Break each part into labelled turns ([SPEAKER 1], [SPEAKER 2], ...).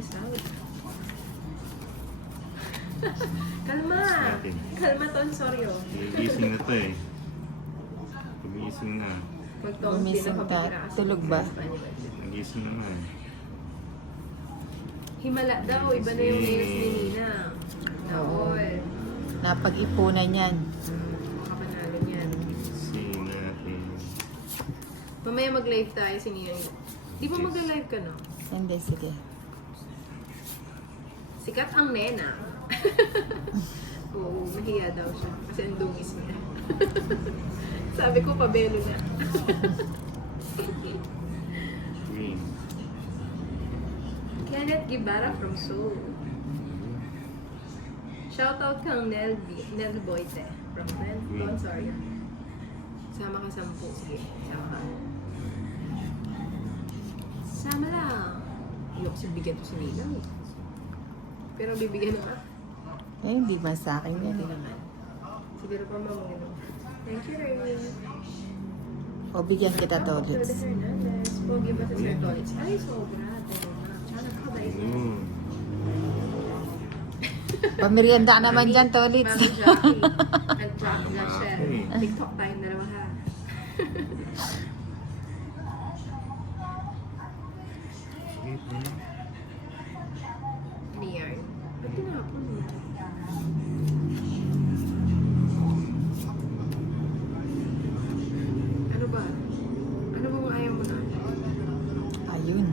[SPEAKER 1] Saudi. Kalma! Kalma, Tonsorio.
[SPEAKER 2] Gigising na to eh. Gumising na.
[SPEAKER 3] Gumising ka. Tulog ba?
[SPEAKER 2] Nagising naman.
[SPEAKER 1] Himala daw, iba na yung nails ni Nina. Naol.
[SPEAKER 3] Napag-ipunan yan.
[SPEAKER 1] Makapanalo niyan.
[SPEAKER 2] See natin.
[SPEAKER 1] Mamaya mag-live tayo si Nina. Di ba mag-live ka, no?
[SPEAKER 3] Hindi, sige.
[SPEAKER 1] Sikat ang nena. Oo, mahiya daw siya. Kasi ang dungis niya. Sabi ko, pabelo na.
[SPEAKER 2] Green.
[SPEAKER 1] Kenneth Gibara from Seoul. Shoutout kang Nel Boite from Don Soria. Sama ka 10. Sige, sama ka. Sama lang. Ayoko si bigyan to si Nina. Pero bibigyan naman.
[SPEAKER 3] Eh, hindi man sa akin yan.
[SPEAKER 1] Hindi naman. Siguro pa mamangin. Thank you, Ray.
[SPEAKER 3] O, bigyan kita
[SPEAKER 1] Lourdes
[SPEAKER 3] tolits.
[SPEAKER 1] Hernandez. Pogi ba sa Sir Tolits? Ay, sobra. Tsaka nakabay.
[SPEAKER 3] Pamerienda naman dyan, tolits.
[SPEAKER 1] Mami Jackie. At Jackie Lachelle. TikTok tayong dalawa ha. Ano yan? Ba't tinapon mo? Ano ba? Ano bang ayaw mo na?
[SPEAKER 3] Ayun.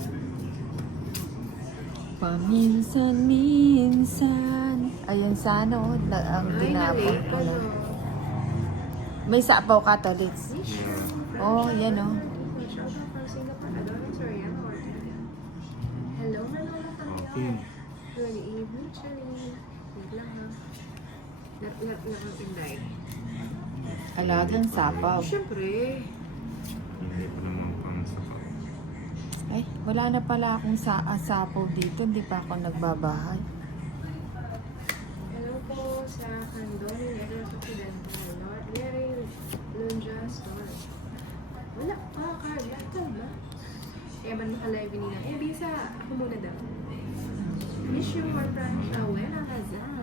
[SPEAKER 3] Paminsan-minsan. Ayun sa ano, ang
[SPEAKER 1] Ay,
[SPEAKER 3] tinapon
[SPEAKER 1] nalate
[SPEAKER 3] ko
[SPEAKER 1] ka
[SPEAKER 3] na.
[SPEAKER 1] no.
[SPEAKER 3] May sapaw ka, tolits.
[SPEAKER 2] Yeah.
[SPEAKER 3] Oh, yan oh.
[SPEAKER 1] Shoutout from Singapore. Adoro Soriano Ortega. Hello, Manolo
[SPEAKER 2] Okay.
[SPEAKER 1] Camilo. Good evening, Charlene. Wait lang ha. Lat ang inday.
[SPEAKER 3] Alagang sapaw.
[SPEAKER 1] Siyempre.
[SPEAKER 2] Hindi pa naman pang sapaw.
[SPEAKER 3] Ay, wala na pala akong sapaw dito. Hindi pa ako nagbabahay.
[SPEAKER 1] Hello po sa Candon, Negros Occidental, North Larry Lunja Store. Wala pa, Carla. Ito ba? Kaya ba naka-live nila? Eh, bisa. Ako muna daw. Miss you more, Francia. Wala ka dyan.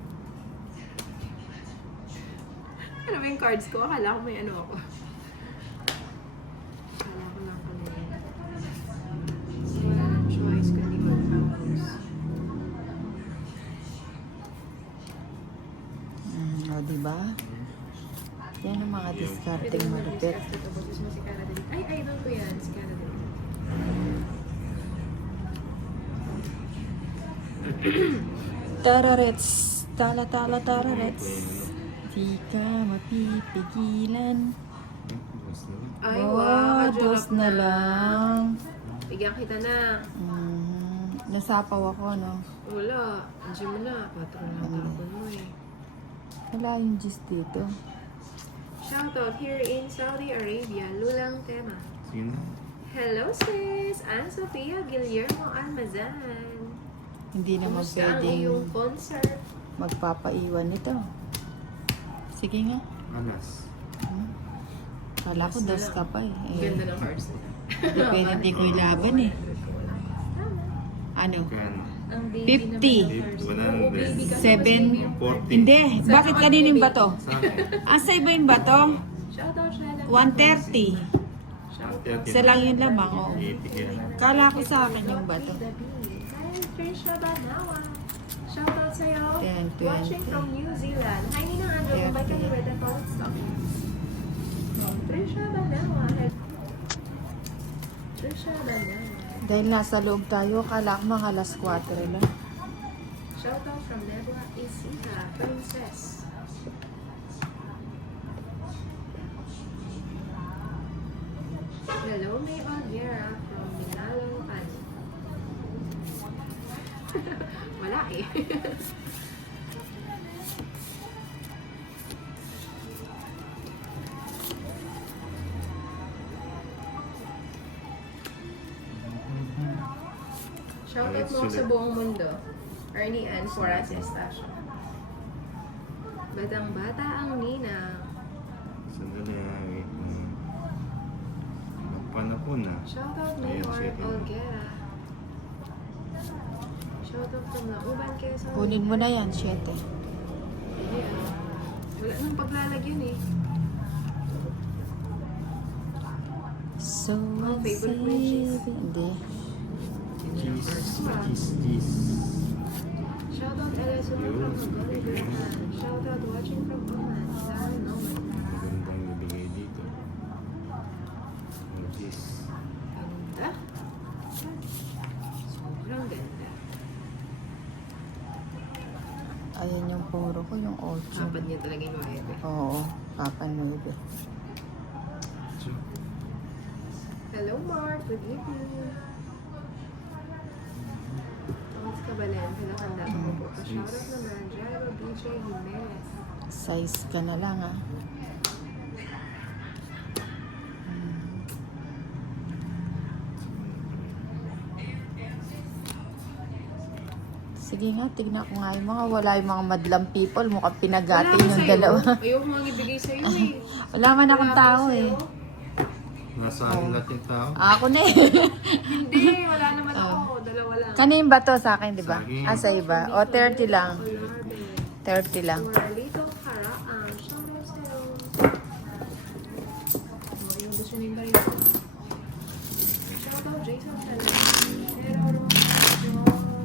[SPEAKER 1] Ano ba yung cards ko? Akala ko may ano ako. Akala ko lang kami. Wala nang choice kundi mag-focus.
[SPEAKER 3] O, diba? Yan ang mga discarding malupit.
[SPEAKER 1] Ay, idol ko yan. Si Cara Deli.
[SPEAKER 3] Tararets. Tala-tala tararets. Di ka mapipigilan.
[SPEAKER 1] Ay,
[SPEAKER 3] Oh,
[SPEAKER 1] wow.
[SPEAKER 3] dos na lang.
[SPEAKER 1] Bigyan kita na.
[SPEAKER 3] Nasapaw ako, no?
[SPEAKER 1] Wala. Andiyan mo na. Patron na tapon mo eh.
[SPEAKER 3] Wala yung gist dito.
[SPEAKER 1] Shoutout here in Saudi Arabia. Lulang Tema.
[SPEAKER 2] Sino?
[SPEAKER 1] Hello sis! Ann Sofia Guillermo Almazan.
[SPEAKER 3] Hindi naman
[SPEAKER 1] Kumusta ang iyong
[SPEAKER 3] pwedeng
[SPEAKER 1] concert?
[SPEAKER 3] magpapaiwan nito. Sige nga.
[SPEAKER 2] Alas.
[SPEAKER 3] Kala ko dos ka pa eh.
[SPEAKER 1] Ganda ng cards nila.
[SPEAKER 3] Depende, hindi ko ilaban eh. Ano?
[SPEAKER 2] Kan.
[SPEAKER 1] Ang baby
[SPEAKER 3] 50.
[SPEAKER 1] naman ng cards. Oo, baby kasi mas
[SPEAKER 3] 7.
[SPEAKER 1] baby yung
[SPEAKER 2] 40.
[SPEAKER 3] Hindi. Bakit kanino yung bato?
[SPEAKER 2] Sa akin.
[SPEAKER 3] Asa iba yung bato?
[SPEAKER 1] Shoutout siya lang.
[SPEAKER 3] 130.
[SPEAKER 1] Shoutout.
[SPEAKER 3] Isa lang yun lamang. Oh.
[SPEAKER 2] 80 kaya.
[SPEAKER 3] Kala ko sa akin yung bato.
[SPEAKER 1] Hi, Trisha Banawa. Shoutout sa'yo.
[SPEAKER 3] 10, 20.
[SPEAKER 1] Watching from New Zealand. Hi, Ninang Andrew. Kumbay ka ni Red and Paul Stockings. Trisha Banawa. Trisha Banawa.
[SPEAKER 3] Dahil nasa loob tayo, kala ko mga alas 4 lang.
[SPEAKER 1] Shoutout from Nebula Isita. Princess. Hello, May Olguera from Minalo, ano? Wala eh. Shoutout mo sa buong mundo. Ernie Ann Foras Estacio. Batang bata ang Nina.
[SPEAKER 2] Sandali na. Wait. Panapon na.
[SPEAKER 1] Shoutout
[SPEAKER 2] Ayan,
[SPEAKER 1] Mayor
[SPEAKER 2] siya.
[SPEAKER 1] Olguera. Shoutout from Nauban, Quezon.
[SPEAKER 3] Kunin mo na yan, 7.
[SPEAKER 1] Ayan. Wala nang paglalagyan eh.
[SPEAKER 3] So,
[SPEAKER 1] Oh, favorite mo yung cheese?
[SPEAKER 3] Hindi.
[SPEAKER 2] Cheese.
[SPEAKER 1] Shoutout LSU from Gulliver. Shoutout watching from Oman. Sarah Noman.
[SPEAKER 2] Magandang nabigay dito. Yung cheese.
[SPEAKER 1] Ganda. Sobrang ganda.
[SPEAKER 3] Ayan yung puro ko, yung 8.
[SPEAKER 1] Apat niya talaga yung 9.
[SPEAKER 3] Oo, Papa 9.
[SPEAKER 2] So,
[SPEAKER 1] Hello Mark, good evening. Thomas Cabalen, pinakanda ko po. Shoutout naman, Jairo BJ Jimenez.
[SPEAKER 3] Size ka na lang, ah. Sige nga, tignan ko nga yung mga wala yung mga madlang people. Mukhang pinagati yung dalawa.
[SPEAKER 1] Ayoko nga ibigay sa'yo eh.
[SPEAKER 3] Wala man akong
[SPEAKER 1] Wala
[SPEAKER 3] tao
[SPEAKER 1] ako
[SPEAKER 3] eh.
[SPEAKER 1] sa'yo.
[SPEAKER 2] nasa akin lahat yung tao.
[SPEAKER 3] Ako na eh.
[SPEAKER 1] Hindi, wala naman ako. Dalawa lang.
[SPEAKER 3] Kanina ba to sa akin, di ba?
[SPEAKER 2] Sa akin.
[SPEAKER 3] Ah, sa iba. O, 30 lang. 30 lang.
[SPEAKER 1] Marlito Karaang. Shoutout sa'yo. Yung gusto niyo ba rin ako? Shoutout Jason Talang. Pero John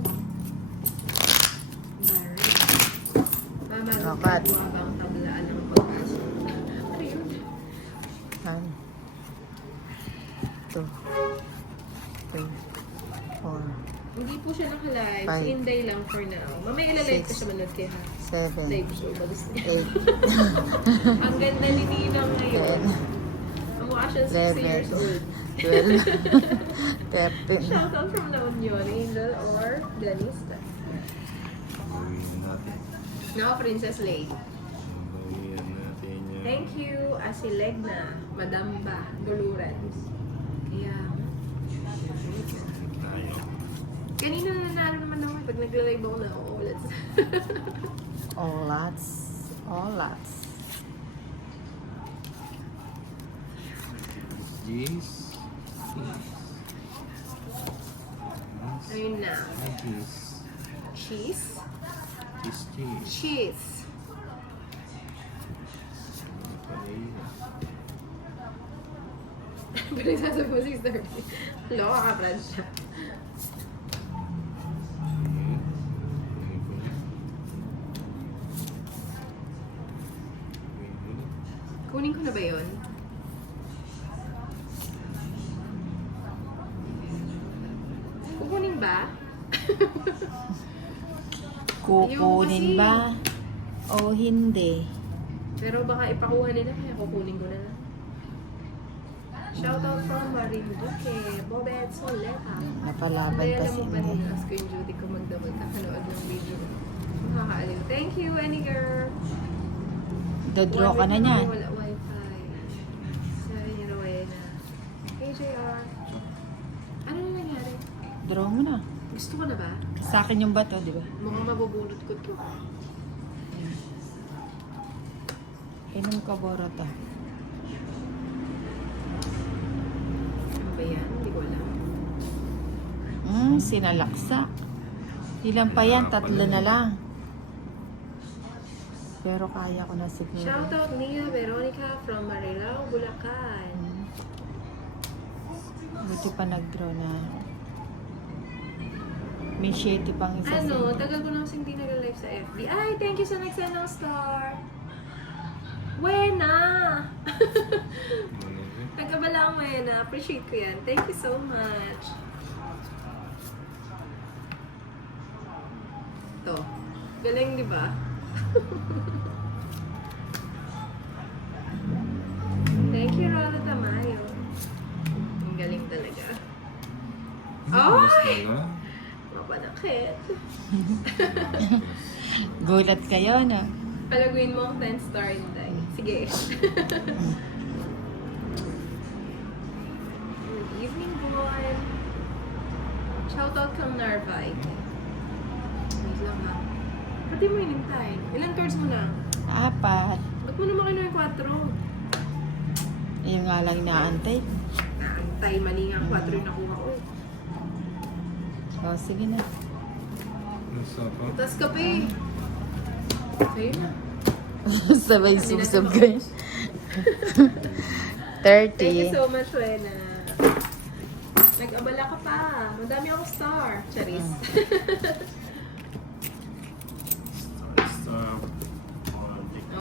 [SPEAKER 1] Barrett. Mama,
[SPEAKER 3] Rokat.
[SPEAKER 1] bang tablaan ng pagkaso. Ano yun?
[SPEAKER 3] 1, 2, 3, 4,
[SPEAKER 1] Hindi po siya naka-live.
[SPEAKER 3] Five.
[SPEAKER 1] Si Inday lang for now. Mamaya ilalive ko
[SPEAKER 3] Six.
[SPEAKER 1] siya manood kay ha.
[SPEAKER 3] 7,
[SPEAKER 1] Live show. Bagus niya.
[SPEAKER 3] 8,
[SPEAKER 1] Ang ganda ni Ninang ngayon.
[SPEAKER 3] 10,
[SPEAKER 1] Ang mukha siya 60 years
[SPEAKER 3] 11,
[SPEAKER 1] old.
[SPEAKER 3] 12, 13.
[SPEAKER 1] Shoutout from La Union, Angel or Dennis.
[SPEAKER 2] Gawin natin.
[SPEAKER 1] Now, Princess Lay.
[SPEAKER 2] Gawin natin yan.
[SPEAKER 1] Thank you, Asilegna, Madam Ba, Dolores. Kaya,
[SPEAKER 2] Tayo.
[SPEAKER 1] kanina nanalo naman ako pag nag-live ako na uulit.
[SPEAKER 3] All lots. All lots.
[SPEAKER 2] Cheese.
[SPEAKER 1] Ayun na.
[SPEAKER 2] Cheese.
[SPEAKER 1] Cheese?
[SPEAKER 2] Cheese.
[SPEAKER 1] Cheese. Pinagsasabi mo 6:30. Loka ka, Francia. Kunin ko na ba yun? Kukunin ba?
[SPEAKER 3] Kukunin
[SPEAKER 1] Yung kasi-
[SPEAKER 3] ba? O hindi?
[SPEAKER 1] Pero baka ipakuha nila kaya kukunin ko na lang. Shoutout from Marinduque, Bobet Soleta.
[SPEAKER 3] Napalaban
[SPEAKER 1] Kaya
[SPEAKER 3] pa
[SPEAKER 1] alam
[SPEAKER 3] si
[SPEAKER 1] mo ba
[SPEAKER 3] Inday.
[SPEAKER 1] nila ko yung duty ko magdamag kakanood ng video. Nakakaaliw. Thank you, any girl.
[SPEAKER 3] Dodraw ka na niyan.
[SPEAKER 1] Wala wifi. Sorry, yun away na. Hey, JR. Ano na nangyari?
[SPEAKER 3] Draw mo na.
[SPEAKER 1] Gusto ko na ba?
[SPEAKER 3] Sa akin yung bato, di ba?
[SPEAKER 1] Mukhang mabubulot ko to.
[SPEAKER 3] Inom ka, Borota.
[SPEAKER 1] Ano ba yan? Hindi ko alam.
[SPEAKER 3] Sinalaksak. Ilan pa yan? 3 na lang. Pero kaya ko na siguro.
[SPEAKER 1] Shoutout Nia Veronica from Marilao, Bulacan.
[SPEAKER 3] Buti pa nag-draw na. May shady pang isa
[SPEAKER 1] Ano,
[SPEAKER 3] sa
[SPEAKER 1] tagal ko na kasi hindi nag-live sa FB. Ay, thank you sa nag-send ng star. Wena! Nagkabala ang Wena. Appreciate ko yan. Thank you so much. To. Galing, di ba? Thank you, Rolo Tamayo. Ang galing talaga. Ay! Mapanakit.
[SPEAKER 3] Gulat kayo, no?
[SPEAKER 1] Palaguin mo ang 10 star Inday. Sige. Good evening, boy. Shoutout kang Narvay. Wait lang ha. Pati mo inintay. Ilan cards mo na?
[SPEAKER 3] 4.
[SPEAKER 1] Ba't mo naman kinuha yung 4?
[SPEAKER 3] Yung nga lang inaantay.
[SPEAKER 1] Naantay, mali nga ang 4 yung nakuha ko.
[SPEAKER 3] O, sige na.
[SPEAKER 1] Tapos kape. Sa'yo na.
[SPEAKER 3] Sabay subsub kayo.
[SPEAKER 1] Thank you
[SPEAKER 3] 30.
[SPEAKER 1] so much, Wena. Nag-abala ka pa. Madami ako star. Charis.